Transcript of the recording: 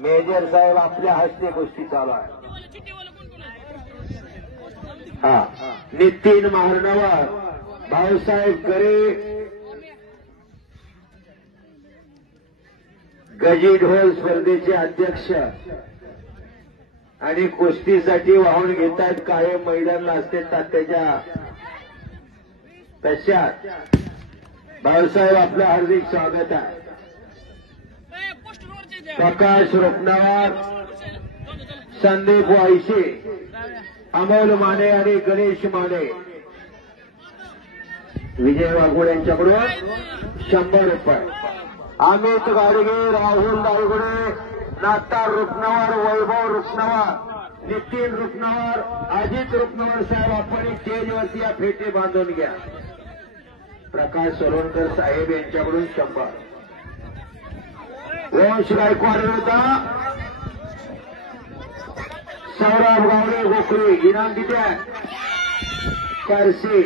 Major साहेब आपल्या हस्ते गोष्टी चालू आहे. हा नितीन महारनवर, भाऊसाहेब गरे, गजी ढोल स्पर्धेचे अध्यक्ष आणि कुस्तीसाठी वाहून घेतात कायम मैदानला असते तात्याच्या तशात भाऊसाहेब आपलं हार्दिक स्वागत आहे. प्रकाश रुपनवर, संदीप वायशे, अमोल माने आणि गणेश माने, विजय वाघोड यांच्याकडून 100 रुपये. अमित गाडगे, राहुल दायगुडे, नातार रुपनवर, वैभव रुपनवर, नितीन रुपनवर, अजित रुपनवर साहेब आपण स्टेजवरती या फेटे बांधून घ्या. प्रकाश सोलवणकर साहेब यांच्याकडून 100. वंश गायकवाड विरुद्ध सौरभ गावडे गोखले, इनाम किती आहे? 400.